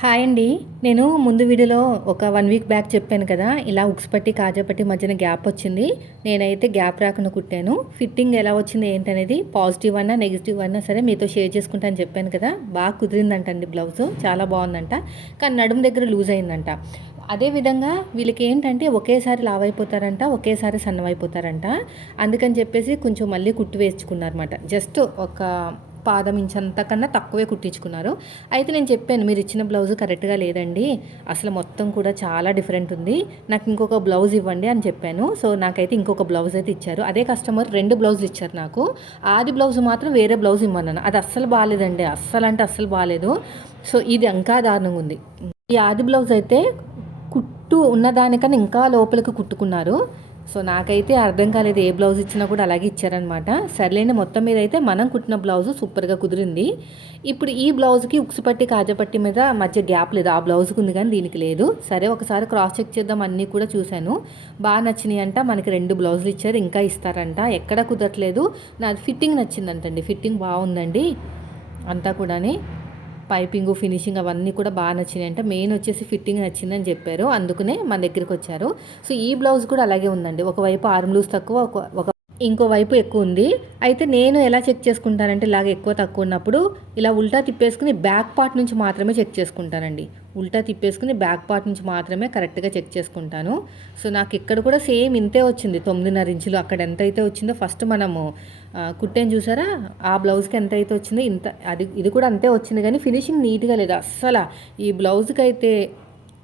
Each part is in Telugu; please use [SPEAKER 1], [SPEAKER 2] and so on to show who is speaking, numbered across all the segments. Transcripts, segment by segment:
[SPEAKER 1] హాయ్ అండి. నేను ముందు వీడియోలో ఒక వన్ వీక్ బ్యాక్ చెప్పాను కదా ఇలా ఉక్స్ పట్టి కాజా పట్టి మధ్యన గ్యాప్ వచ్చింది. నేనైతే గ్యాప్ రాకుండా కుట్టాను. ఫిట్టింగ్ ఎలా వచ్చింది ఏంటనేది పాజిటివ్ అన్నా నెగిటివ్ అన్నా సరే మీతో షేర్ చేసుకుంటాను చెప్పాను కదా బాగా కుదిరిందంటండి బ్లౌజ్ చాలా బాగుందంట. కానీ నడుము దగ్గర లూజ్ అయిందంట. అదేవిధంగా వీళ్ళకి ఏంటంటే ఒకేసారి లావైపోతారంట ఒకేసారి సన్నమైపోతారంట అందుకని చెప్పేసి కొంచెం మళ్ళీ కుట్టు వేసుకున్నారన్నమాట. జస్ట్ ఒక పాదం ఇంచంతకన్నా తక్కువే కుట్టించుకున్నారు. అయితే నేను చెప్పాను మీరు ఇచ్చిన బ్లౌజ్ కరెక్ట్గా లేదండి. అసలు మొత్తం కూడా చాలా డిఫరెంట్ ఉంది. నాకు ఇంకొక బ్లౌజ్ ఇవ్వండి అని చెప్పాను. సో నాకైతే ఇంకొక బ్లౌజ్ అయితే ఇచ్చారు. అదే కస్టమర్ రెండు బ్లౌజ్ ఇచ్చారు నాకు. ఆది బ్లౌజ్ మాత్రం వేరే బ్లౌజ్ ఇమ్మన్నాను. అది అస్సలు బాగాలేదండి అస్సలు అంటే అస్సలు బాగాలేదు సో ఇది ఇంకా దారుణంగా ఉంది. ఈ ఆది బ్లౌజ్ అయితే కుట్టు ఉన్నదానికన్నా ఇంకా లోపలికి కుట్టుకున్నారు. సో నాకైతే అర్థం కాలేదు ఏ బ్లౌజ్ ఇచ్చినా కూడా అలాగే ఇచ్చారనమాట సర్లేని మొత్తం మీద అయితే మనం కుట్టిన బ్లౌజ్ సూపర్గా కుదిరింది. ఇప్పుడు ఈ బ్లౌజ్కి ఉక్సుపట్టి కాజపట్టి మీద మధ్య గ్యాప్ లేదు. ఆ బ్లౌజ్కి ఉంది కానీ దీనికి లేదు. సరే ఒకసారి క్రాస్ చెక్ చేద్దాం అన్నీ కూడా చూశాను. బాగా నచ్చినాయి అంట మనకి రెండు బ్లౌజులు ఇచ్చారు ఇంకా ఇస్తారంట. ఎక్కడ కుదరట్లేదు. నాది ఫిట్టింగ్ నచ్చిందంటండి ఫిట్టింగ్ బాగుందండి అంతా కూడాని. పైపింగ్ ఫినిషింగ్ అవన్నీ కూడా బాగా నచ్చినాయి అంటే. మెయిన్ వచ్చేసి ఫిట్టింగ్ నచ్చిందని చెప్పారు. అందుకనే మన దగ్గరికి వచ్చారు. సో ఈ బ్లౌజ్ కూడా అలాగే ఉందండి. ఒకవైపు ఆర్మ్ లూజ్ తక్కువ ఒక ఇంకో వైపు ఎక్కువ ఉంది. అయితే నేను ఎలా చెక్ చేసుకుంటానంటే ఇలాగ ఎక్కువ తక్కువ ఉన్నప్పుడు ఇలా ఉల్టా తిప్పేసుకుని బ్యాక్ పార్ట్ నుంచి మాత్రమే చెక్ చేసుకుంటానండి. ఉల్టా తిప్పేసుకుని బ్యాక్ పార్ట్ నుంచి మాత్రమే కరెక్ట్గా చెక్ చేసుకుంటాను. సో నాకు ఇక్కడ కూడా సేమ్ ఇంతే వచ్చింది. తొమ్మిదిన్నర ఇంచులు అక్కడ ఎంత అయితే వచ్చిందో ఫస్ట్ మనము కుట్టేం చూసారా? ఆ బ్లౌజ్కి ఎంత అయితే వచ్చిందో ఇంత అది ఇది కూడా అంతే వచ్చింది. కానీ ఫినిషింగ్ నీట్గా లేదు. అస్సలు ఈ బ్లౌజ్కి అయితే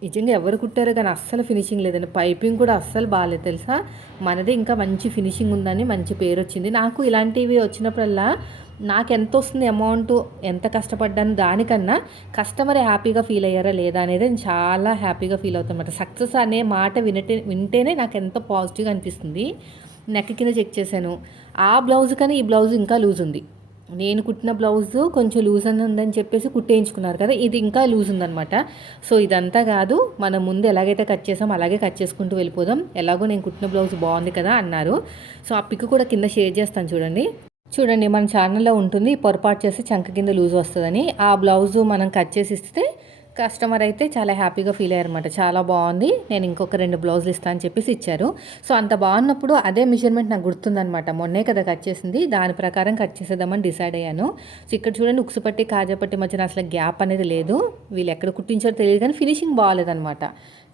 [SPEAKER 1] నిజంగా ఎవరు కుట్టారో కానీ అస్సలు ఫినిషింగ్ లేదండి. పైపింగ్ కూడా అస్సలు బాగాలేదు తెలుసా? మనదే ఇంకా మంచి ఫినిషింగ్ ఉందని మంచి పేరు వచ్చింది. నాకు ఇలాంటివి వచ్చినప్పుడల్లా నాకు ఎంత వస్తుంది అమౌంట్ ఎంత కష్టపడ్డాను దానికన్నా కస్టమర్ హ్యాపీగా ఫీల్ అయ్యారా లేదా అనేది నేను చాలా హ్యాపీగా ఫీల్ అవుతానమాట సక్సెస్ అనే మాట వినటే వింటేనే నాకు ఎంతో పాజిటివ్గా అనిపిస్తుంది. నెక్ కింద చెక్ చేశాను. ఆ బ్లౌజ్ కానీ ఈ బ్లౌజ్ ఇంకా లూజ్ ఉంది. నేను కుట్టిన బ్లౌజ్ కొంచెం లూజ్ అని ఉందని చెప్పేసి కుట్టేయించుకున్నారు కదా ఇది ఇంకా లూజ్ ఉందనమాట సో ఇదంతా కాదు మనం ముందు ఎలాగైతే కట్ చేసాం అలాగే కట్ చేసుకుంటూ వెళ్ళిపోదాం. ఎలాగో నేను కుట్టిన బ్లౌజ్ బాగుంది కదా అన్నారు. సో ఆ పిక్ కూడా కింద షేర్ చేస్తాను చూడండి. చూడండి మన ఛానల్లో ఉంటుంది పొరపాటు చేస్తే చంక కింద లూజ్ వస్తుందని. ఆ బ్లౌజు మనం కట్ చేసి ఇస్తే కస్టమర్ అయితే చాలా హ్యాపీగా ఫీల్ అయ్యారనమాట చాలా బాగుంది. నేను ఇంకొక రెండు బ్లౌజులు ఇస్తాను అని చెప్పేసి ఇచ్చారు. సో అంత బాగున్నప్పుడు అదే మెజర్మెంట్ నాకు గుర్తుందనమాట మొన్నే కదా కట్ చేసింది. దాని ప్రకారం కట్ చేసేద్దామని డిసైడ్ అయ్యాను. సో ఇక్కడ చూడండి ఉక్సుపట్టి కాజపట్టి మధ్యన అసలు గ్యాప్ అనేది లేదు. వీళ్ళు ఎక్కడ కుట్టించారో తెలియదు కానీ ఫినిషింగ్ బాగాలేదనమాట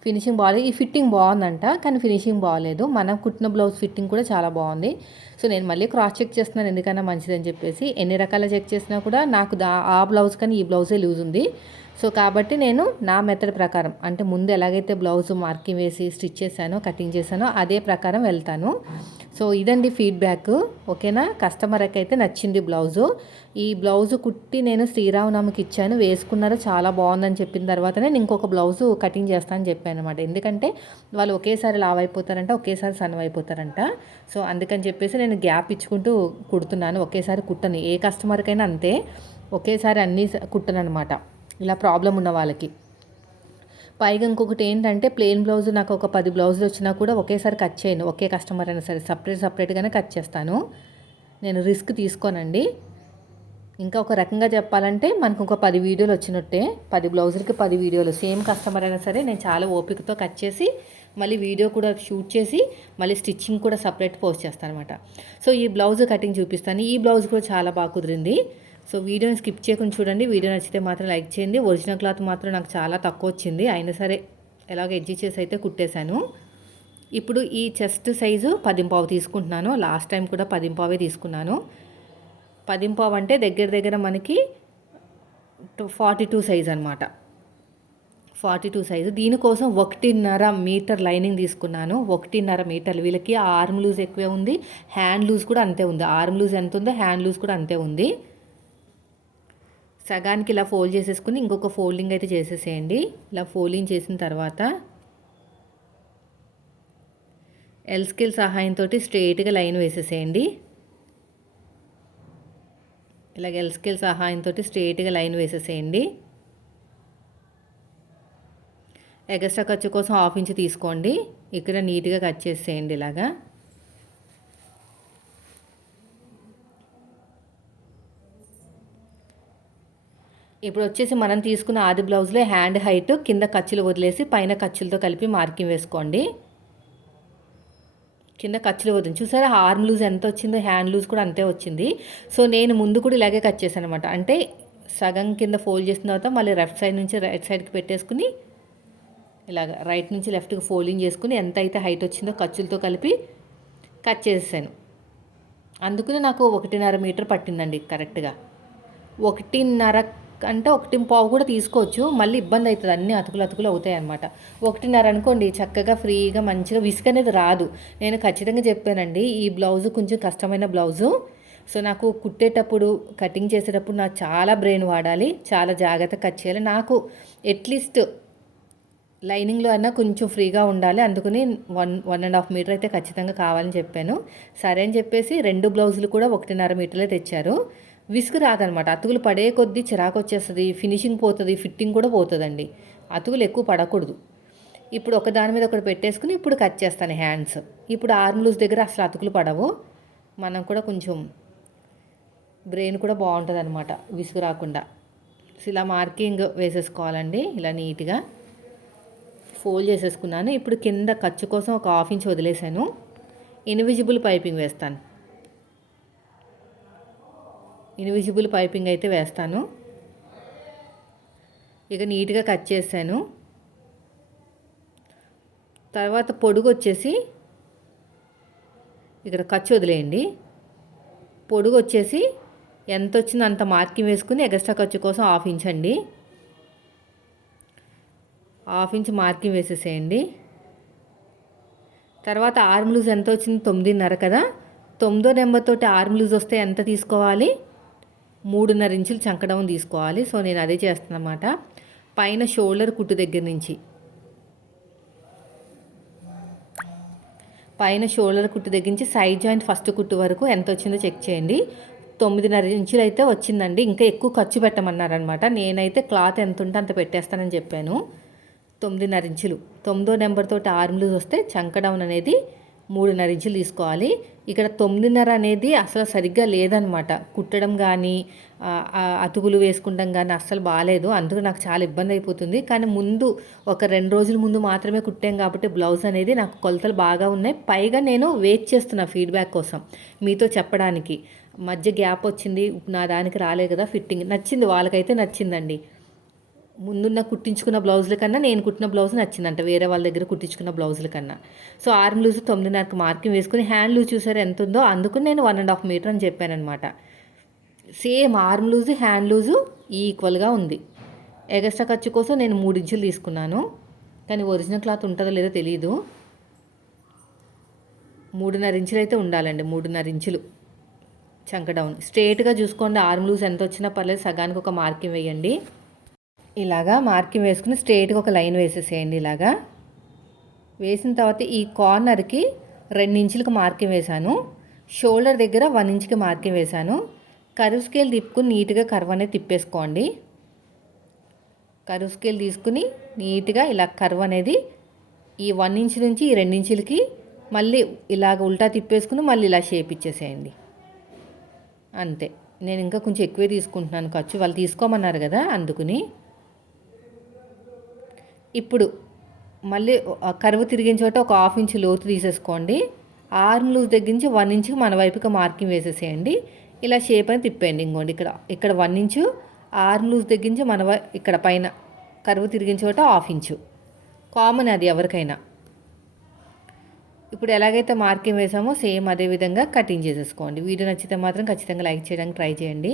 [SPEAKER 1] ఫినిషింగ్ బాగాలేదు. ఈ ఫిట్టింగ్ బాగుందంట కానీ ఫినిషింగ్ బాగాలేదు. మనం కుట్టిన బ్లౌజ్ ఫిట్టింగ్ కూడా చాలా బాగుంది. సో నేను మళ్ళీ క్రాస్ చెక్ చేస్తున్నాను ఎందుకన్నా మంచిదని చెప్పేసి. ఎన్ని రకాల చెక్ చేసినా కూడా నాకు దా ఆ బ్లౌజ్ కానీ ఈ బ్లౌజే లూజ్ ఉంది. సో కాబట్టి నేను నా మెథడ్ ప్రకారం అంటే ముందు ఎలాగైతే బ్లౌజ్ మార్కింగ్ వేసి స్టిచ్ చేశానో కటింగ్ చేశానో అదే ప్రకారం వెళ్తాను. సో ఇదండి ఫీడ్బ్యాక్. ఓకేనా? కస్టమర్కి అయితే నచ్చింది బ్లౌజు. ఈ బ్లౌజు కుట్టి నేను శ్రీరామనామకి ఇచ్చాను. వేసుకున్నారు చాలా బాగుందని చెప్పిన తర్వాతనే నేను ఇంకొక బ్లౌజు కటింగ్ చేస్తానని చెప్పాను అనమాట ఎందుకంటే వాళ్ళు ఒకేసారి లావ్ అయిపోతారంట ఒకేసారి సన్నం అయిపోతారంట సో అందుకని చెప్పేసి నేను గ్యాప్ ఇచ్చుకుంటూ కుడుతున్నాను. ఒకేసారి కుట్టను. ఏ కస్టమర్కైనా అంతే. ఒకేసారి అన్నీ కుట్టను అనమాట ఇలా ప్రాబ్లం ఉన్న వాళ్ళకి. పైగా ఇంకొకటి ఏంటంటే ప్లెయిన్ బ్లౌజ్ నాకు ఒక పది బ్లౌజులు వచ్చినా కూడా ఒకేసారి కట్ చేయను. ఒకే కస్టమర్ అయినా సరే సపరేట్ సపరేట్గానే కట్ చేస్తాను. నేను రిస్క్ తీసుకోనండి. ఇంకా ఒక రకంగా చెప్పాలంటే మనకు ఒక పది వీడియోలు వచ్చినట్టే. పది బ్లౌజులకి పది వీడియోలు సేమ్ కస్టమర్ అయినా సరే నేను చాలా ఓపికతో కట్ చేసి మళ్ళీ వీడియో కూడా షూట్ చేసి మళ్ళీ స్టిచ్చింగ్ కూడా సపరేట్ పోస్ట్ చేస్తాను అనమాట సో ఈ బ్లౌజ్ కటింగ్ చూపిస్తాను. ఈ బ్లౌజ్ కూడా చాలా బాగా కుదిరింది. సో వీడియోని స్కిప్ చేయకుండా చూడండి. వీడియో నచ్చితే మాత్రం లైక్ చేయండి. ఒరిజినల్ క్లాత్ మాత్రం నాకు చాలా తక్కువ వచ్చింది. అయినా సరే ఎలాగ ఎడ్జి చేసి అయితే కుట్టేశాను. ఇప్పుడు ఈ చెస్ట్ సైజు పదింపావు తీసుకుంటున్నాను. లాస్ట్ టైం కూడా పదింపావే తీసుకున్నాను. పదింపావు అంటే దగ్గర దగ్గర మనకి ఫార్టీ టూ సైజ్ అనమాట ఫార్టీ టూ సైజు. దీనికోసం ఒకటిన్నర మీటర్ లైనింగ్ తీసుకున్నాను. ఒకటిన్నర మీటర్లు వీళ్ళకి ఆర్మ్ లూజ్ ఎక్కువే ఉంది. హ్యాండ్ లూజ్ కూడా అంతే ఉంది. ఆర్మ్ లూజ్ ఎంత ఉందో హ్యాండ్ లూజ్ కూడా అంతే ఉంది. సగానికి ఇలా ఫోల్డ్ చేసేసుకుని ఇంకొక ఫోల్డింగ్ అయితే చేసేసేయండి. ఇలా ఫోల్డింగ్ చేసిన తర్వాత ఎల్ స్కిల్ సహాయంతో స్ట్రెయిట్గా లైన్ వేసేసేయండి. ఇలాగ ఎల్ స్కిల్ సహాయంతో స్ట్రెయిట్గా లైన్ వేసేసేయండి. ఎగస్ట్రా ఖర్చు కోసం హాఫ్ ఇంచ్ తీసుకోండి. ఇక్కడ నీట్గా కట్ చేసేయండి ఇలాగా. ఇప్పుడు వచ్చేసి మనం తీసుకున్న ఆది బ్లౌజ్లో హ్యాండ్ హైట్ కింద ఖర్చులు వదిలేసి పైన ఖర్చులతో కలిపి మార్కింగ్ వేసుకోండి. కింద ఖర్చులు వదిలి చూసారా? ఆర్మ్ లూజ్ ఎంత వచ్చిందో హ్యాండ్ లూజ్ కూడా అంతే వచ్చింది. సో నేను ముందు కూడా ఇలాగే కట్ చేశాను అనమాట అంటే సగం కింద ఫోల్డ్ చేసిన తర్వాత మళ్ళీ లెఫ్ట్ సైడ్ నుంచి రైట్ సైడ్కి పెట్టేసుకుని ఇలాగ రైట్ నుంచి లెఫ్ట్కి ఫోల్డింగ్ చేసుకుని ఎంత అయితే హైట్ వచ్చిందో ఖర్చులతో కలిపి కట్ చేసేసాను. అందుకని నాకు ఒకటిన్నర మీటర్ పట్టిందండి కరెక్ట్గా. ఒకటిన్నర అంటే ఒకటి పావు కూడా తీసుకోవచ్చు. మళ్ళీ ఇబ్బంది అవుతుంది. అన్ని అతుకులు అతుకులు అవుతాయి అనమాట ఒకటిన్నర అనుకోండి చక్కగా ఫ్రీగా మంచిగా విసుక అనేది రాదు. నేను ఖచ్చితంగా చెప్పానండి ఈ బ్లౌజ్ కొంచెం కష్టమైన బ్లౌజు. సో నాకు కుట్టేటప్పుడు కటింగ్ చేసేటప్పుడు నాకు చాలా బ్రెయిన్ వాడాలి. చాలా జాగ్రత్త కట్ చేయాలి. నాకు అట్లీస్ట్ లైనింగ్లో అయినా కొంచెం ఫ్రీగా ఉండాలి. అందుకని one one and half metre అయితే ఖచ్చితంగా కావాలని చెప్పాను. సరే అని చెప్పేసి రెండు బ్లౌజులు కూడా ఒకటిన్నర మీటర్లే తెచ్చారు. విసుగు రాదనమాట. అతుకులు పడే కొద్దీ చిరాకు వచ్చేస్తుంది ఫినిషింగ్ పోతుంది ఫిట్టింగ్ కూడా పోతుందండి. అతుకులు ఎక్కువ పడకూడదు. ఇప్పుడు ఒక దాని మీద ఒకటి పెట్టేసుకుని ఇప్పుడు కట్ చేస్తాను హ్యాండ్స్ ఇప్పుడు ఆర్మ్ లూజ్ దగ్గర అసలు అతుకులు పడవు. మనం కూడా కొంచెం బ్రెయిన్ కూడా బాగుంటుంది అనమాట విసుగు రాకుండా. ఇలా మార్కింగ్ వేసేసుకోవాలండి ఇలా నీట్గా. ఫోల్డ్ చేసేసుకున్నాను. ఇప్పుడు కింద ఖర్చు కోసం ఒక హాఫ్ ఇంచ్ వదిలేసాను. ఇన్విజిబుల్ పైపింగ్ వేస్తాను. ఇన్విజిబుల్ పైపింగ్ అయితే వేస్తాను. ఇక నీట్గా కట్ చేశాను. తర్వాత పొడుగు వచ్చేసి ఇక్కడ ఖర్చు వదిలేయండి. పొడుగు వచ్చేసి ఎంత వచ్చిందో అంత మార్కింగ్ వేసుకుని ఎక్స్ట్రా ఖర్చు కోసం హాఫ్ ఇంచ్ అండి. హాఫ్ ఇంచ్ మార్కింగ్ వేసేసేయండి. తర్వాత ఆర్మ్ లూజ్ ఎంత వచ్చింది తొమ్మిదిన్నర కదా తొమ్మిదో నెంబర్ తోటి ఆర్మ్ లూజ్ వస్తే ఎంత తీసుకోవాలి? మూడున్నర ఇంచులు చంకడం తీసుకోవాలి. సో నేను అదే చేస్తానమాట పైన షోల్డర్ కుట్టు దగ్గర నుంచి. పైన షోల్డర్ కుట్టు దగ్గర నుంచి సైడ్ జాయింట్ ఫస్ట్ కుట్టు వరకు ఎంత వచ్చిందో చెక్ చేయండి. తొమ్మిదిన్నర ఇంచులు అయితే వచ్చిందండి. ఇంకా ఎక్కువ ఖర్చు పెట్టమన్నారనమాట నేనైతే క్లాత్ ఎంత ఉంటే అంత పెట్టేస్తానని చెప్పాను. తొమ్మిదిన్నర ఇంచులు. తొమ్మిదో నెంబర్ తోటి ఆర్మ్ లూజ్ వస్తే చంక డౌన్ అనేది మూడున్నర ఇంచులు తీసుకోవాలి. ఇక్కడ తొమ్మిదిన్నర అనేది అసలు సరిగ్గా లేదనమాట. కుట్టడం కానీ అతుకులు వేసుకుంటాం కానీ అస్సలు బాగాలేదు అందుకు నాకు చాలా ఇబ్బంది అయిపోతుంది. కానీ ముందు ఒక రెండు రోజుల ముందు మాత్రమే కుట్టాం కాబట్టి బ్లౌజ్ అనేది నాకు కొలతలు బాగా ఉన్నాయి. పైగా నేను వెయిట్ చేస్తున్నా ఫీడ్బ్యాక్ కోసం మీతో చెప్పడానికి. మధ్య గ్యాప్ వచ్చింది. నా దానికి రాలేదు కదా ఫిట్టింగ్. నచ్చింది. వాళ్ళకైతే నచ్చిందండి. ముందున్న కుట్టించుకున్న బ్లౌజుల కన్నా నేను కుట్టిన బ్లౌజ్ నచ్చిందంట. వేరే వాళ్ళ దగ్గర కుట్టించుకున్న బ్లౌజుల కన్నా. సో ఆర్మ్ లూజ్ తొమ్మిదిన్నరకు మార్కింగ్ వేసుకుని హ్యాండ్ లూజ్ చూసారు ఎంత ఉందో? అందుకు నేను వన్ అండ్ హాఫ్ మీటర్ అని చెప్పానమాట same arm loose hand loose ఈక్వల్గా ఉంది. ఎగస్ట్రా ఖర్చు కోసం నేను మూడు ఇంచులు తీసుకున్నాను. కానీ ఒరిజినల్ క్లాత్ ఉంటుందో లేదో తెలియదు మూడున్నర ఇంచులు అయితే ఉండాలండి మూడున్నర ఇంచులు. చంక డౌన్ స్ట్రేట్గా చూసుకోండి ఆర్మ్ లూజ్ ఎంత వచ్చినా పర్లేదు సగానికి ఒక మార్కింగ్ వేయండి. ఇలాగా మార్కింగ్ వేసుకుని స్ట్రేట్గా ఒక లైన్ వేసేసేయండి ఇలాగా. వేసిన తర్వాత ఈ కార్నర్కి రెండు ఇంచులకు మార్కింగ్ వేశాను. షోల్డర్ దగ్గర వన్ ఇంచ్కి మార్కింగ్ వేశాను. కరువు స్కేల్ తిప్పుకుని నీట్గా కర్వ్ అనేది తిప్పేసుకోండి. కరువు స్కేల్ తీసుకుని నీట్గా ఇలా కర్వ్ అనేది ఈ వన్ ఇంచ్ నుంచి ఈ రెండించులకి మళ్ళీ ఇలాగ ఉల్టా తిప్పేసుకుని మళ్ళీ ఇలా షేప్ ఇచ్చేసేయండి. అంతే. నేను ఇంకా కొంచెం ఎక్కువే తీసుకుంటున్నాను. ఖర్చు వాళ్ళు తీసుకోమన్నారు కదా అందుకుని. ఇప్పుడు మళ్ళీ కరువు తిరిగిన చోట ఒక హాఫ్ ఇంచ్ లోతు తీసేసుకోండి. ఆర్మ్ లూజ్ దగ్గర నుంచి వన్ ఇంచ్కి మన వైపుకి మార్కింగ్ వేసేసేయండి. ఇలా షేప్ అని తిప్పేయండి ఇంకోండి ఇక్కడ. ఇక్కడ వన్ ఇంచు ఆర్మ్ లూజ్ దగ్గర నుంచి మన ఇక్కడ పైన కరువు తిరిగిన చోట హాఫ్ ఇంచు. కామన్ అది ఎవరికైనా. ఇప్పుడు ఎలాగైతే మార్కింగ్ వేసామో సేమ్ అదే విధంగా కటింగ్ చేసేసుకోండి. వీడియో నచ్చితే మాత్రం ఖచ్చితంగా లైక్ చేయడానికి ట్రై చేయండి.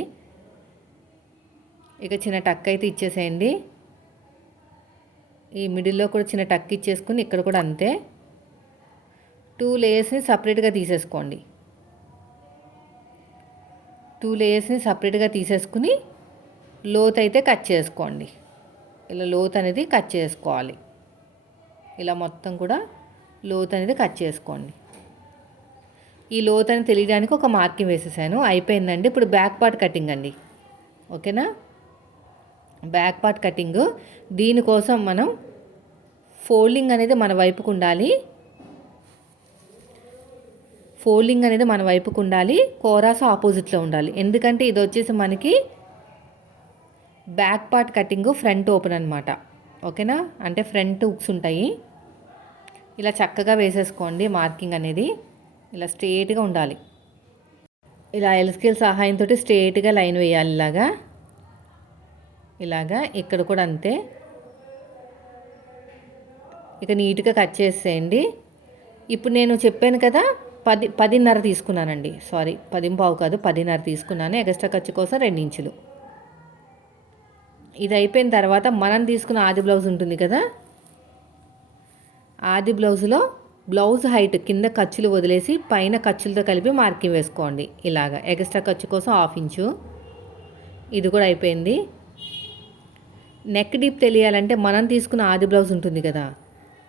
[SPEAKER 1] ఇక చిన్న టక్ అయితే ఇచ్చేసేయండి. ఈ మిడిల్లో కూడా చిన్న టక్ ఇచ్చేసుకుని ఇక్కడ కూడా అంతే. టూ లేయర్స్ని సపరేట్గా తీసేసుకోండి. టూ లేయర్స్ని సపరేట్గా తీసేసుకుని లోత్ అయితే కట్ చేసుకోండి. ఇలా లోత్ అనేది కట్ చేసుకోవాలి. ఇలా మొత్తం కూడా లోత్ అనేది కట్ చేసుకోండి. ఈ లోత్ అని తెలియడానికి ఒక మార్కింగ్ వేసేసాను. అయిపోయిందండి. ఇప్పుడు బ్యాక్ పార్ట్ కటింగ్ అండి. ఓకేనా బ్యాక్ పార్ట్ కటింగ్. దీనికోసం మనం ఫోల్డింగ్ అనేది మన వైపుకు ఉండాలి. ఫోల్డింగ్ అనేది మన వైపుకు ఉండాలి. కోరాస్ ఆపోజిట్లో ఉండాలి. ఎందుకంటే ఇది వచ్చేసి మనకి back part cutting front open అనమాట ఓకేనా? అంటే ఫ్రంట్ హుక్స్ ఉంటాయి. ఇలా చక్కగా వేసేసుకోండి మార్కింగ్ అనేది. ఇలా స్ట్రేట్గా ఉండాలి. ఇలా ఎల్స్కేల్ సహాయంతో స్ట్రేట్గా లైన్ వేయాలి ఇలాగా. ఇలాగా ఇక్కడ కూడా అంతే. ఇక నీట్గా కట్ చేసేయండి. ఇప్పుడు నేను చెప్పాను కదా పది పదిన్నర తీసుకున్నానండి. సారీ పదింపావు కాదు పదిన్నర తీసుకున్నాను. ఎక్స్ట్రా ఖర్చు కోసం రెండు ఇంచులు. ఇది అయిపోయిన తర్వాత మనం తీసుకున్న ఆది బ్లౌజ్ ఉంటుంది కదా ఆది బ్లౌజ్లో బ్లౌజ్ హైట్ కింద ఖర్చులు వదిలేసి పైన ఖర్చులతో కలిపి మార్కింగ్ వేసుకోండి. ఇలాగా ఎక్స్ట్రా ఖర్చు కోసం హాఫ్ ఇంచు. ఇది కూడా అయిపోయింది. నెక్ డీప్ తెలియాలంటే మనం తీసుకున్న ఆది బ్లౌజ్ ఉంటుంది కదా.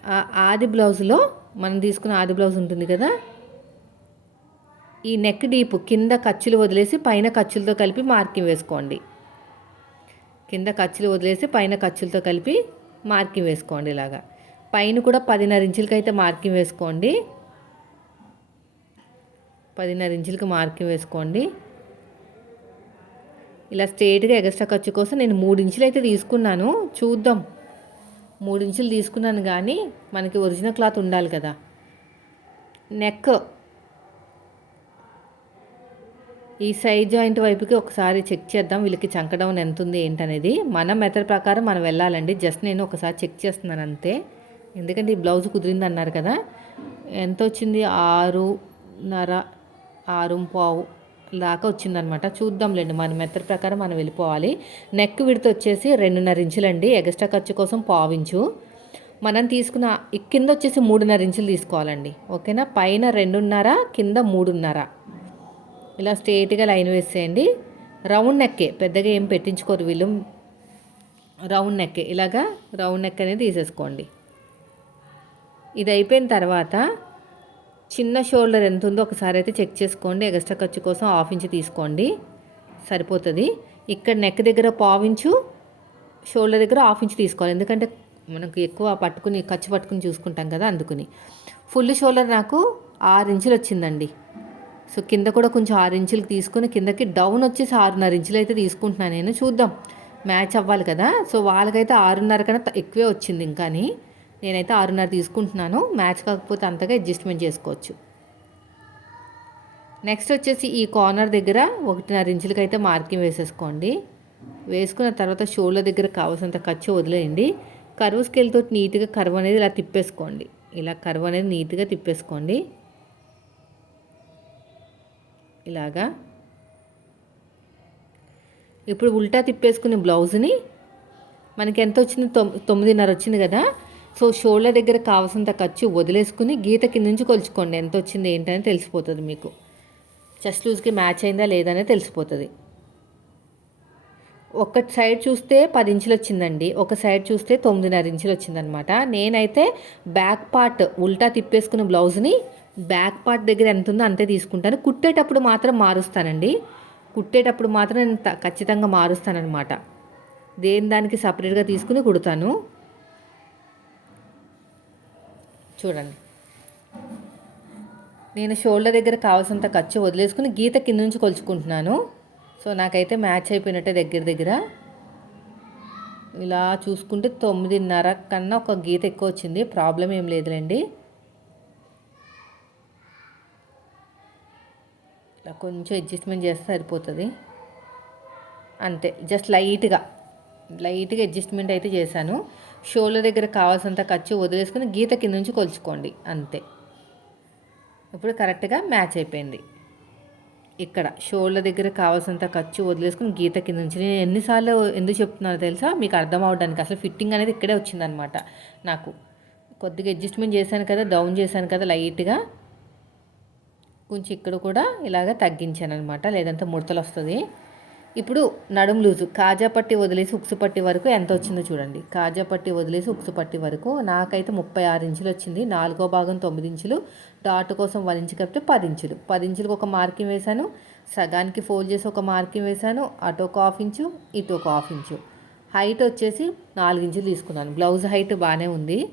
[SPEAKER 1] ఆ ఆది బ్లౌజ్లో మనం తీసుకున్న ఆది బ్లౌజ్ ఉంటుంది కదా. ఈ నెక్ డీప్ కింద ఖర్చులు వదిలేసి పైన ఖర్చులతో కలిపి మార్కింగ్ వేసుకోండి. కింద ఖర్చులు వదిలేసి పైన ఖర్చులతో కలిపి మార్కింగ్ వేసుకోండి ఇలాగా. పైన కూడా పదిన్నర ఇంచులకి అయితే మార్కింగ్ వేసుకోండి. పదిన్నర ఇంచులకి మార్కింగ్ వేసుకోండి. ఇలా స్ట్రేట్గా ఎగస్ట్రా ఖర్చు కోసం నేను మూడు ఇంచులు అయితే తీసుకున్నాను. చూద్దాం. మూడు ఇంచులు తీసుకున్నాను కానీ మనకి ఒరిజినల్ క్లాత్ ఉండాలి కదా. నెక్. ఈ సైడ్ జాయింట్ వైపుకి ఒకసారి చెక్ చేద్దాం వీళ్ళకి చంకడౌన్ ఎంత ఉంది ఏంటనేది. మన మెథడ్ ప్రకారం మనం వెళ్ళాలండి. జస్ట్ నేను ఒకసారి చెక్ చేస్తున్నాను అంతే. ఎందుకంటే ఈ బ్లౌజ్ కుదిరింది అన్నారు కదా. ఎంత వచ్చింది? ఆరున్నర ఆరు పావు. దాకా వచ్చిందనమాట. చూద్దాంలేండి మన మెథడ్ ప్రకారం మనం వెళ్ళిపోవాలి. నెక్ విడత వచ్చేసి రెండున్నర ఇంచులండి. ఎగస్ట్రా ఖర్చు కోసం పావించు మనం తీసుకున్న కింద వచ్చేసి మూడున్నర ఇంచులు తీసుకోవాలండి. ఓకేనా? పైన రెండున్నర కింద మూడున్నర. ఇలా స్ట్రేట్గా లైన్ వేసేయండి. రౌండ్ నెక్కే పెద్దగా ఏం పెట్టించుకోరు వీళ్ళు. రౌండ్ నెక్కే ఇలాగా రౌండ్ నెక్ అనేది తీసేసుకోండి. ఇది అయిపోయిన తర్వాత చిన్న షోల్డర్ ఎంత ఉందో ఒకసారి అయితే చెక్ చేసుకోండి. ఎక్స్ట్రా ఖర్చు కోసం హాఫ్ ఇంచ్ తీసుకోండి. సరిపోతుంది. ఇక్కడ నెక్ దగ్గర పావించు షోల్డర్ దగ్గర హాఫ్ ఇంచ్ తీసుకోవాలి. ఎందుకంటే మనకు ఎక్కువ పట్టుకుని ఖర్చు పట్టుకుని చూసుకుంటాం కదా అందుకుని. ఫుల్ షోల్డర్ నాకు ఆరు ఇంచులు వచ్చిందండి. సో కింద కూడా కొంచెం ఆరు ఇంచులు తీసుకుని కిందకి డౌన్ వచ్చేసి ఆరున్నర ఇంచులు అయితే తీసుకుంటున్నాను నేను. చూద్దాం. మ్యాచ్ అవ్వాలి కదా. సో వాళ్ళకైతే ఆరున్నర కన్నా ఎక్కువే వచ్చింది ఇంకాని. నేనైతే ఆరున్నర తీసుకుంటున్నాను. మ్యాచ్ కాకపోతే అంతగా అడ్జస్ట్మెంట్ చేసుకోవచ్చు. నెక్స్ట్ వచ్చేసి ఈ కార్నర్ దగ్గర ఒకటిన్నర ఇంచులకి అయితే మార్కింగ్ వేసేసుకోండి. వేసుకున్న తర్వాత షోల్డర్ దగ్గర కావాల్సినంత ఖర్చు వదిలేయండి. కరువు స్కేల్తో నీట్గా కరువు అనేది ఇలా తిప్పేసుకోండి. ఇలా కరువు అనేది నీట్గా తిప్పేసుకోండి. ఇలాగా. ఇప్పుడు ఉల్టా తిప్పేసుకునే బ్లౌజ్ని మనకి ఎంత వచ్చింది? తొమ్మిదిన్నర వచ్చింది కదా? సో షోల్డర్ దగ్గర కావాల్సినంత ఖర్చు వదిలేసుకుని గీత కింద నుంచి కొలుచుకోండి. ఎంత వచ్చింది ఏంటని తెలిసిపోతుంది మీకు. చెస్ట్ లూజ్కి మ్యాచ్ అయిందా లేదనే తెలిసిపోతుంది. ఒక సైడ్ చూస్తే పది ఇంచులు వచ్చిందండి. ఒక సైడ్ చూస్తే తొమ్మిదిన్నర ఇంచులు వచ్చిందనమాట నేనైతే బ్యాక్ పార్ట్ ఉల్టా తిప్పేసుకున్న బ్లౌజ్ని బ్యాక్ పార్ట్ దగ్గర ఎంత ఉందో అంతే తీసుకుంటాను. కుట్టేటప్పుడు మాత్రం మారుస్తానండి. కుట్టేటప్పుడు మాత్రం నేను ఖచ్చితంగా మారుస్తానమాట దేని దానికి సపరేట్గా తీసుకుని కుడతాను? చూడండి. నేను షోల్డర్ దగ్గర కావాల్సినంత ఖర్చు వదిలేసుకుని గీత కింద నుంచి కొలుచుకుంటున్నాను. సో నాకైతే మ్యాచ్ అయిపోయినట్టే దగ్గర దగ్గర. ఇలా చూసుకుంటే తొమ్మిదిన్నర కన్నా ఒక గీత ఎక్కువ వచ్చింది. ప్రాబ్లం ఏం లేదులేండి. ఇలా కొంచెం అడ్జస్ట్మెంట్ చేస్తే సరిపోతుంది. అంతే జస్ట్ లైట్గా. లైట్గా అడ్జస్ట్మెంట్ అయితే చేశాను. షోల దగ్గర కావాల్సినంత ఖర్చు వదిలేసుకుని గీత కింద నుంచి కొలుచుకోండి అంతే. ఇప్పుడు కరెక్ట్గా మ్యాచ్ అయిపోయింది. ఇక్కడ షోళ్ళ దగ్గర కావాల్సినంత ఖర్చు వదిలేసుకుని గీత కింద నుంచి నేను ఎన్నిసార్లు ఎందుకు చెప్తున్నానో తెలుసా? మీకు అర్థం అవడానికి అసలు ఫిట్టింగ్ అనేది ఇక్కడే వచ్చిందనమాట నాకు. కొద్దిగా అడ్జస్ట్మెంట్ చేశాను కదా డౌన్ చేశాను కదా లైట్గా. కొంచెం ఇక్కడ కూడా ఇలాగ తగ్గించాను అనమాట లేదంటే ముడతలు వస్తుంది. ఇప్పుడు నడుము లూజు. కాజా పట్టి వదిలేసి ఉక్సు పట్టి వరకు ఎంత వచ్చిందో చూడండి. కాజా పట్టి వదిలేసి ఉక్సు పట్టి వరకు నాకైతే ముప్పై ఆరు ఇంచులు వచ్చింది. నాలుగో భాగం తొమ్మిది ఇంచులు. డాట్ కోసం వన్ ఇంచు కప్పితే పది ఇంచులు. పది ఇంచులకు ఒక మార్కింగ్ వేశాను. సగానికి ఫోల్డ్ చేసి ఒక మార్కింగ్ వేశాను. అటు ఒక హాఫ్ ఇంచు ఇటు ఒక హాఫ్ ఇంచు. హైట్ వచ్చేసి నాలుగు ఇంచులు తీసుకున్నాను. బ్లౌజ్ హైట్ బాగానే ఉంది.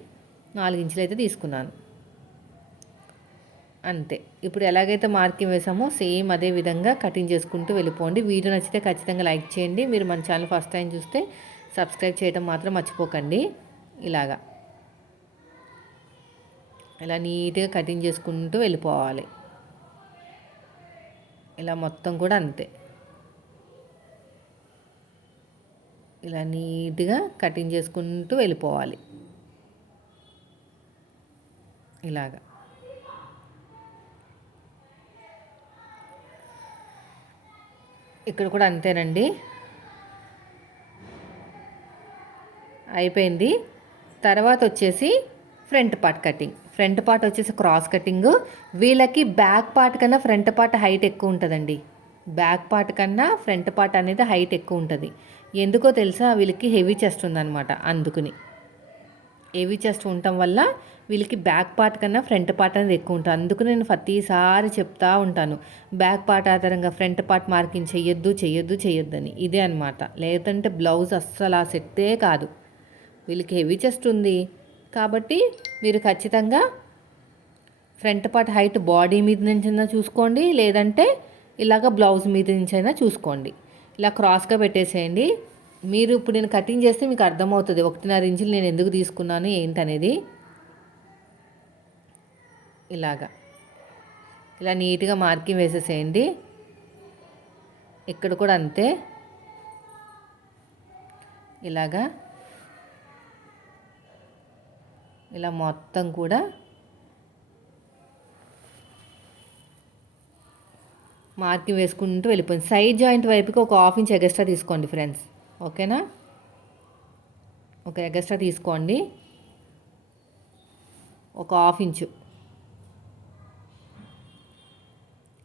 [SPEAKER 1] నాలుగు ఇంచులు అయితే తీసుకున్నాను. అంతే. ఇప్పుడు ఎలాగైతే మార్కింగ్ వేసామో సేమ్ అదే విధంగా కటింగ్ చేసుకుంటూ వెళ్ళిపోండి. వీడియో నచ్చితే ఖచ్చితంగా లైక్ చేయండి. మీరు మన ఛానల్ ఫస్ట్ టైం చూస్తే సబ్స్క్రైబ్ చేయడం మాత్రం మర్చిపోకండి. ఇలాగా. ఇలా నీట్గా కటింగ్ చేసుకుంటూ వెళ్ళిపోవాలి. ఇలా మొత్తం కూడా అంతే. ఇలా నీట్గా కటింగ్ చేసుకుంటూ వెళ్ళిపోవాలి. ఇలాగా. ఇక్కడ కూడా అంతేనండి. అయిపోయింది. తర్వాత వచ్చేసి front part cutting. Front part వచ్చేసి క్రాస్ కటింగ్. వీళ్ళకి బ్యాక్ పార్ట్ కన్నా ఫ్రంట్ పార్ట్ హైట్ ఎక్కువ ఉంటుందండి. బ్యాక్ పార్ట్ కన్నా ఫ్రంట్ పార్ట్ అనేది హైట్ ఎక్కువ ఉంటుంది. ఎందుకో తెలుసా? వీళ్ళకి హెవీ చెస్ట్ ఉందన్నమాట అందుకుని. హెవీ చెస్ట్ ఉండటం వల్ల వీళ్ళకి బ్యాక్ పార్ట్ కన్నా ఫ్రంట్ పార్ట్ అనేది ఎక్కువ ఉంటుంది. అందుకు నేను ప్రతిసారి చెప్తా ఉంటాను. బ్యాక్ పార్ట్ ఆధారంగా ఫ్రంట్ పార్ట్ మార్కింగ్ చెయ్యొద్దు చెయ్యొద్దు చేయొద్దని ఇదే అనమాట లేదంటే బ్లౌజ్ అస్సలు ఆ సెట్టే కాదు. వీళ్ళకి హెవీ చెస్ట్ ఉంది. కాబట్టి మీరు ఖచ్చితంగా ఫ్రంట్ పార్ట్ హైట్ బాడీ మీద నుంచైనా చూసుకోండి. లేదంటే ఇలాగ బ్లౌజ్ మీద నుంచైనా చూసుకోండి. ఇలా క్రాస్గా పెట్టేసేయండి. మీరు ఇప్పుడు నేను కటింగ్ చేస్తే మీకు అర్థమవుతుంది. ఒకటిన్నర ఇంచులు నేను ఎందుకు తీసుకున్నాను ఏంటనేది. ఇలాగా. ఇలా నీట్గా మార్కింగ్ వేసేసేయండి. ఇక్కడ కూడా అంతే. ఇలాగా. ఇలా మొత్తం కూడా. మార్కింగ్ వేసుకుంటూ వెళ్ళిపోయింది సైడ్ జాయింట్ వైపుకి ఒక హాఫ్ ఇంచ్ ఎగస్ట్రా తీసుకోండి ఫ్రెండ్స్. ఓకేనా? ఒక ఎగస్ట్రా తీసుకోండి. ఒక హాఫ్ ఇంచు.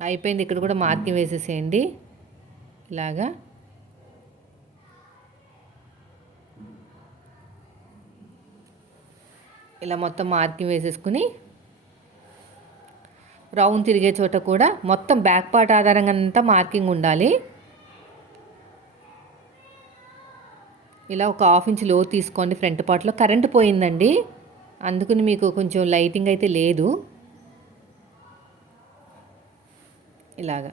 [SPEAKER 1] అయిపోయింది ఇక్కడ కూడా మార్కింగ్ వేసేసేయండి. ఇలాగా. ఇలా మొత్తం మార్కింగ్ వేసేసుకుని రౌండ్ తిరిగే చోట కూడా మొత్తం బ్యాక్ పార్ట్ ఆధారంగా అంతా మార్కింగ్ ఉండాలి. ఇలా ఒక హాఫ్ ఇంచ్లో తీసుకోండి ఫ్రంట్ పార్ట్లో. కరెంట్ పోయిందండి. అందుకని మీకు కొంచెం లైటింగ్ అయితే లేదు. ఇలాగా.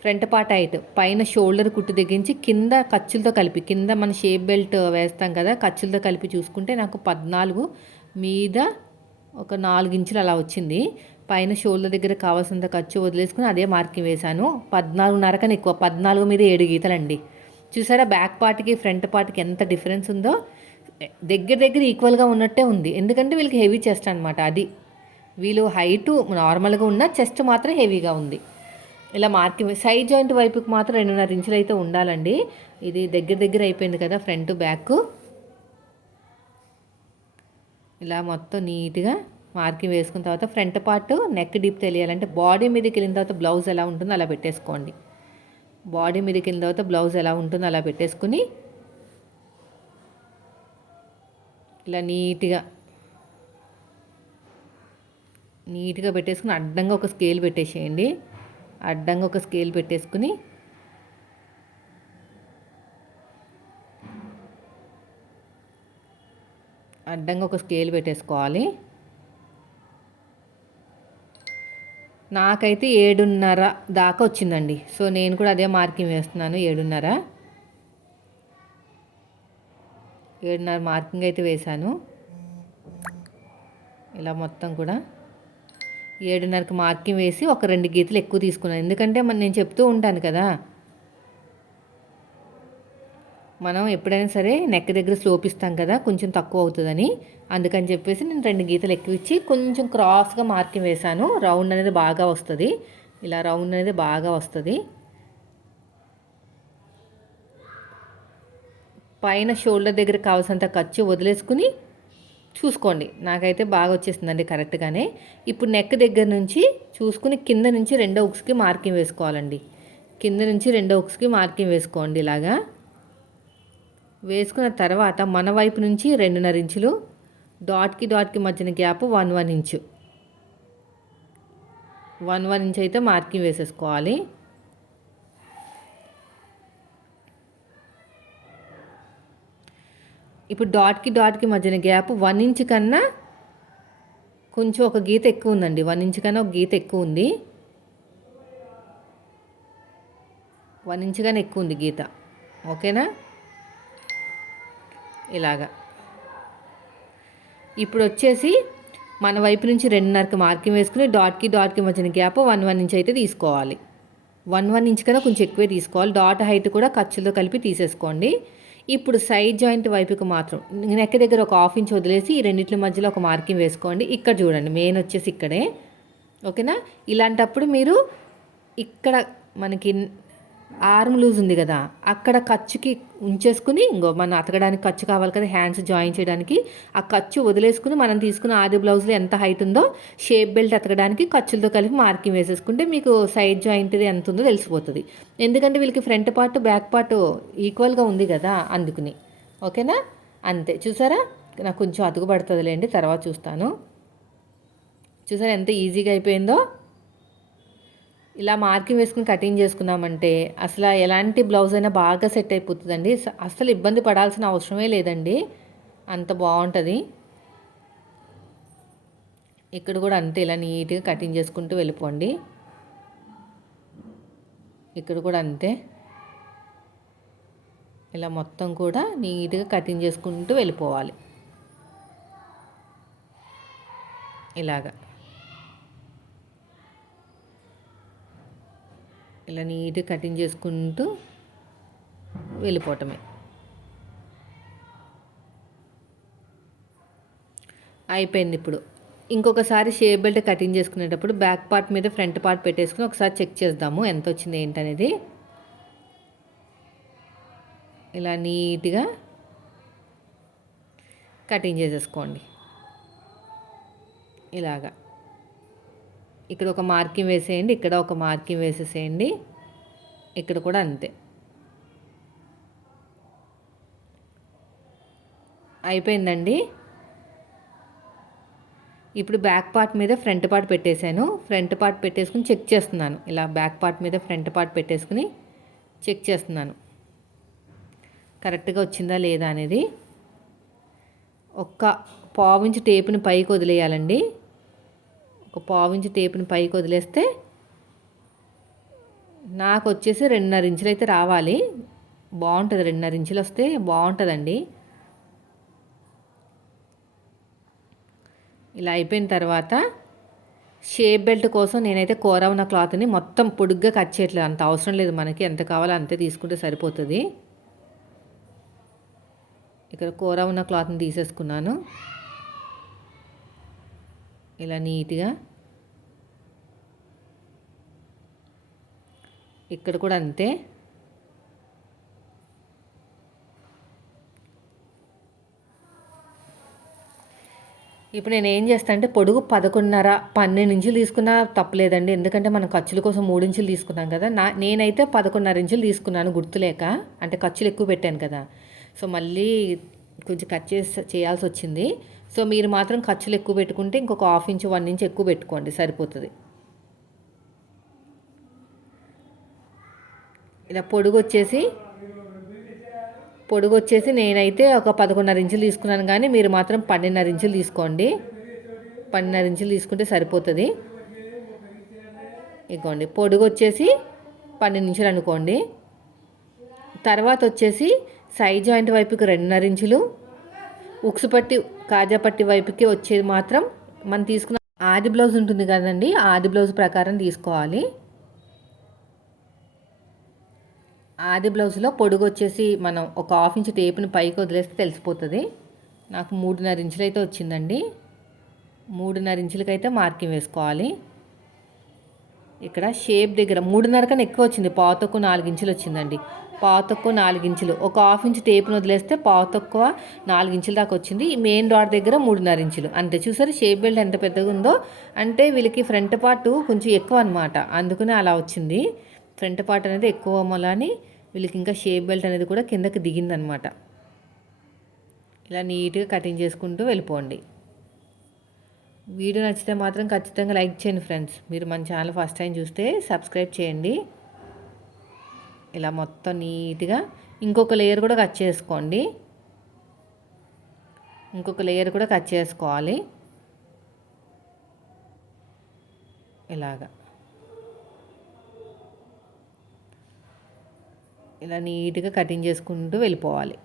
[SPEAKER 1] ఫ్రంట్ పార్ట్ హైట్ పైన షోల్డర్ కుట్టు తెగించి కింద ఖర్చులతో కలిపి కింద మన షేప్ బెల్ట్ వేస్తాం కదా ఖర్చులతో కలిపి చూసుకుంటే నాకు పద్నాలుగు మీద ఒక నాలుగు ఇంచులు అలా వచ్చింది. పైన షోల్డర్ దగ్గర కావాల్సినంత ఖర్చు వదిలేసుకుని అదే మార్కింగ్ వేశాను. పద్నాలుగున్నర కన్నా ఎక్కువ పద్నాలుగు మీద ఏడు గీతలండి. చూసారా బ్యాక్ పార్ట్కి ఫ్రంట్ పార్ట్కి ఎంత డిఫరెన్స్ ఉందో? దగ్గర దగ్గర ఈక్వల్గా ఉన్నట్టే ఉంది. ఎందుకంటే వీళ్ళకి హెవీ చెస్ట్ అనమాట అది. వీళ్ళు హైటు నార్మల్గా ఉన్న చెస్ట్ మాత్రం హెవీగా ఉంది. ఇలా మార్కింగ్ సైడ్ జాయింట్ వైపుకి మాత్రం రెండున్నర ఇంచులు అయితే ఉండాలండి. ఇది దగ్గర దగ్గర అయిపోయింది కదా ఫ్రంట్ బ్యాక్ ఇలా మొత్తం నీట్గా మార్కింగ్ వేసుకున్న తర్వాత ఫ్రంట్ పార్ట్ నెక్ డీప్ తెలియాలంటే బాడీ మీదకి వెళ్ళిన తర్వాత బ్లౌజ్ ఎలా ఉంటుందో అలా పెట్టేసుకోండి. బాడీ మీదకి తర్వాత బ్లౌజ్ ఎలా ఉంటుందో అలా పెట్టేసుకుని ఇలా నీట్గా నీట్గా పెట్టేసుకుని అడ్డంగా ఒక స్కేల్ పెట్టేసేయండి. అడ్డంగా ఒక స్కేల్ పెట్టేసుకుని అడ్డంగా ఒక స్కేల్ పెట్టేసుకోవాలి. నాకైతే ఏడున్నర దాకా వచ్చిందండి. సో నేను కూడా అదే మార్కింగ్ వేస్తున్నాను ఏడున్నర. ఏడున్నర మార్కింగ్ అయితే వేశాను. ఇలా మొత్తం కూడా ఏడున్నరకు మార్కింగ్ వేసి ఒక రెండు గీతలు ఎక్కువ తీసుకున్నాను. ఎందుకంటే మరి నేను చెప్తూ ఉంటాను కదా మనం ఎప్పుడైనా సరే నెక్ దగ్గర స్లోప్ ఇస్తాం కదా కొంచెం తక్కువ అవుతుందని. అందుకని చెప్పేసి నేను రెండు గీతలు ఎక్కువ ఇచ్చి కొంచెం క్రాస్గా మార్కింగ్ వేశాను. రౌండ్ అనేది బాగా వస్తుంది. ఇలా రౌండ్ అనేది బాగా వస్తుంది. పైన షోల్డర్ దగ్గర కావాల్సినంత ఖర్చు వదిలేసుకుని చూసుకోండి. నాకైతే బాగా వచ్చేసిందండి కరెక్ట్గానే ఇప్పుడు నెక్ దగ్గర నుంచి చూసుకుని కింద నుంచి రెండో ఉక్స్కి మార్కింగ్ వేసుకోవాలండి. కింద నుంచి రెండో ఉక్స్కి మార్కింగ్ వేసుకోండి ఇలాగా. వేసుకున్న తర్వాత మన వైపు నుంచి రెండున్నర ఇంచులు డాట్కి డాట్కి మధ్యన gap one one inch. One one inch అయితే మార్కింగ్ వేసేసుకోవాలి. ఇప్పుడు డాట్కి డాట్కి మధ్యన గ్యాప్ వన్ ఇంచ్ కన్నా కొంచెం ఒక గీత ఎక్కువ ఉందండి. వన్ ఇంచ్ కన్నా ఒక గీత ఎక్కువ ఉంది. వన్ ఇంచ్ కన్నా ఎక్కువ ఉంది గీత. ఓకేనా? ఇలాగా. ఇప్పుడు వచ్చేసి మన వైపు నుంచి రెండున్నరకి మార్కింగ్ వేసుకుని డాట్కి డాట్కి మధ్యన గ్యాప్ వన్ వన్ ఇంచ్ అయితే తీసుకోవాలి. వన్ వన్ ఇంచ్ కన్నా కొంచెం ఎక్కువే తీసుకోవాలి. డాట్ హైట్ కూడా ఖర్చులతో కలిపి తీసేసుకోండి. ఇప్పుడు సైడ్ జాయింట్ వైపుకి మాత్రం నెక్క దగ్గర ఒక హాఫ్ ఇంచ్ వదిలేసి ఈ రెండింటి మధ్యలో ఒక మార్కింగ్ వేసుకోండి. ఇక్కడ చూడండి మెయిన్ వచ్చేసి ఇక్కడే. ఓకేనా? ఇలాంటప్పుడు మీరు ఇక్కడ మనకి ఆర్మ్ లూజ్ ఉంది కదా అక్కడ ఖర్చుకి ఉంచేసుకుని ఇంకో మనం అతకడానికి ఖర్చు కావాలి కదా హ్యాండ్స్ జాయిన్ చేయడానికి. ఆ ఖర్చు వదిలేసుకుని మనం తీసుకున్న ఆది బ్లౌజ్లో ఎంత హైట్ ఉందో షేప్ బెల్ట్ అతకడానికి ఖర్చులతో కలిపి మార్కింగ్ వేసేసుకుంటే మీకు సైడ్ జాయింట్ ఎంత ఉందో తెలిసిపోతుంది. ఎందుకంటే వీళ్ళకి ఫ్రంట్ పార్ట్ బ్యాక్ పార్ట్ ఈక్వల్గా ఉంది కదా అందుకుని. ఓకేనా? అంతే. చూసారా? నాకు కొంచెం అతుకు పడుతుందిలేండి తర్వాత చూస్తాను. చూసారా ఎంత ఈజీగా అయిపోయిందో? ఇలా మార్కింగ్ వేసుకుని కటింగ్ చేసుకున్నామంటే అసలు ఎలాంటి బ్లౌజ్ అయినా బాగా సెట్ అయిపోతుందండి. అసలు ఇబ్బంది పడాల్సిన అవసరమే లేదండి. అంత బాగుంటుంది. ఇక్కడ కూడా అంతే ఇలా నీట్గా కటింగ్ చేసుకుంటూ వెళ్ళిపోండి. ఇక్కడ కూడా అంతే. ఇలా మొత్తం కూడా నీట్గా కటింగ్ చేసుకుంటూ వెళ్ళిపోవాలి. ఇలాగా. ఇలా నీట్గా కటింగ్ చేసుకుంటూ వెళ్ళిపోవటమే. అయిపోయింది ఇప్పుడు. ఇంకొకసారి షేప్ బెల్ట్ కటింగ్ చేసుకునేటప్పుడు బ్యాక్ పార్ట్ మీద ఫ్రంట్ పార్ట్ పెట్టేసుకుని ఒకసారి చెక్ చేద్దాము ఎంత వచ్చింది ఏంటనేది. ఇలా నీట్గా కటింగ్ చేసేసుకోండి. ఇలాగా. ఇక్కడ ఒక మార్కింగ్ వేసేయండి ఇక్కడ ఒక మార్కింగ్ వేసేసేయండి. ఇక్కడ కూడా అంతే. అయిపోయిందండి. ఇప్పుడు బ్యాక్ పార్ట్ మీద ఫ్రంట్ పార్ట్ పెట్టేశాను. ఫ్రంట్ పార్ట్ పెట్టేసుకుని చెక్ చేస్తున్నాను. ఇలా బ్యాక్ పార్ట్ మీద ఫ్రంట్ పార్ట్ పెట్టేసుకుని చెక్ చేస్తున్నాను. కరెక్ట్గా వచ్చిందా లేదా అనేది. ఒక్క పావు పావించి టేపుని పైకి వదిలేయాలండి. ఒక పావించి టేపుని పైకి వదిలేస్తే నాకు వచ్చేసి రెండున్నర ఇంచులు అయితే రావాలి. బాగుంటుంది రెండున్నర ఇంచులు వస్తే బాగుంటుందండి. ఇలా అయిపోయిన తర్వాత షేప్ బెల్ట్ కోసం నేనైతే కూర ఉన్న క్లాత్ని మొత్తం పొడుగ్గా కట్ చేయట్లేదు. అంత అవసరం లేదు మనకి. ఎంత కావాలో అంతే తీసుకుంటే సరిపోతుంది. ఇక్కడ కూర ఉన్న క్లాత్ని తీసేసుకున్నాను. ఇలా నీట్గా. ఇక్కడ కూడా అంతే. ఇప్పుడు నేను ఏం చేస్తాను అంటే పొడుగు పదకొండున్నర పన్నెండు ఇంచులు తీసుకున్నా తప్పలేదండి. ఎందుకంటే మనం ఖర్చుల కోసం మూడు ఇంచులు తీసుకున్నాం కదా. నా నేనైతే పదకొండున్నర ఇంచులు తీసుకున్నాను గుర్తులేక. అంటే ఖర్చులు ఎక్కువ పెట్టాను కదా. సో మళ్ళీ కొంచెం కట్ చేసి చేయాల్సి వచ్చింది. సో మీరు మాత్రం ఖర్చులు ఎక్కువ పెట్టుకుంటే ఇంకొక హాఫ్ ఇంచ్ వన్ ఇంచ్ ఎక్కువ పెట్టుకోండి సరిపోతుంది. ఇలా పొడుగు వచ్చేసి పొడుగు వచ్చేసి నేనైతే ఒక పదకొండున్నర ఇంచులు తీసుకున్నాను కానీ మీరు మాత్రం పన్నెండున్నర ఇంచులు తీసుకోండి. పన్నెండున్నర ఇంచులు తీసుకుంటే సరిపోతుంది. ఇగోండి పొడుగు వచ్చేసి పన్నెండు ఇంచులు అనుకోండి. తర్వాత వచ్చేసి సైడ్ జాయింట్ వైపుకి రెండున్నర ఇంచులు ఉక్సుపట్టి కాజాపట్టి వైపుకి వచ్చేది మాత్రం మనం తీసుకున్న ఆది బ్లౌజ్ ఉంటుంది కదండి ఆది బ్లౌజ్ ప్రకారం తీసుకోవాలి. ఆది బ్లౌజ్లో పొడుగు వచ్చేసి మనం ఒక హాఫ్ ఇంచ్ టేపుని పైకి వదిలేస్తే తెలిసిపోతుంది. నాకు మూడున్నర ఇంచులు అయితే వచ్చిందండి. మూడున్నర ఇంచులకైతే మార్కింగ్ వేసుకోవాలి. ఇక్కడ షేప్ దగ్గర మూడున్నర కన్నా ఎక్కువ వచ్చింది పాతకు నాలుగు ఇంచులు వచ్చిందండి. పావు తక్కువ నాలుగు ఇంచులు ఒక హాఫ్ ఇంచ్ టేప్ను వదిలేస్తే పావు తక్కువ నాలుగు ఇంచుల దాకా వచ్చింది. మెయిన్ డాట్ దగ్గర మూడున్నర ఇంచులు. అంతే చూసారు షేప్ బెల్ట్ ఎంత పెద్దగా ఉందో? అంటే వీళ్ళకి ఫ్రంట్ పార్ట్ కొంచెం ఎక్కువ అనమాట అందుకనే అలా వచ్చింది. ఫ్రంట్ పార్ట్ అనేది ఎక్కువ మొలని వీళ్ళకి ఇంకా షేప్ బెల్ట్ అనేది కూడా కిందకి దిగిందనమాట ఇలా నీట్గా కటింగ్ చేసుకుంటూ వెళ్ళిపోండి. వీడియో నచ్చితే మాత్రం ఖచ్చితంగా లైక్ చేయండి ఫ్రెండ్స్. మీరు మన ఛానల్ ఫస్ట్ టైం చూస్తే సబ్స్క్రైబ్ చేయండి. ఇలా మొత్తం నీట్గా ఇంకొక లేయర్ కూడా కట్ చేసుకోండి. ఇంకొక లేయర్ కూడా కట్ చేసుకోవాలి. ఇలాగా. ఇలా నీట్గా కటింగ్ చేసుకుంటూ వెళ్ళిపోవాలి.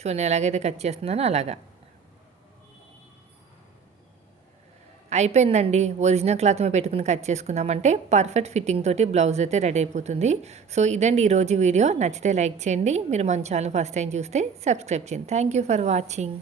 [SPEAKER 1] చూడండి ఎలాగైతే కట్ చేస్తున్నానో అలాగా. అయిపోయిందండి. ఒరిజినల్ క్లాత్ మీద పెట్టుకుని కట్ చేసుకున్నామంటే పర్ఫెక్ట్ ఫిట్టింగ్ తోటి బ్లౌజ్ అయితే రెడీ అయిపోతుంది. సో ఇదండి ఈరోజు వీడియో. నచ్చితే లైక్ చేయండి. మీరు మన ఛానల్ ఫస్ట్ టైం చూస్తే సబ్స్క్రైబ్ చేయండి. Thank you for watching.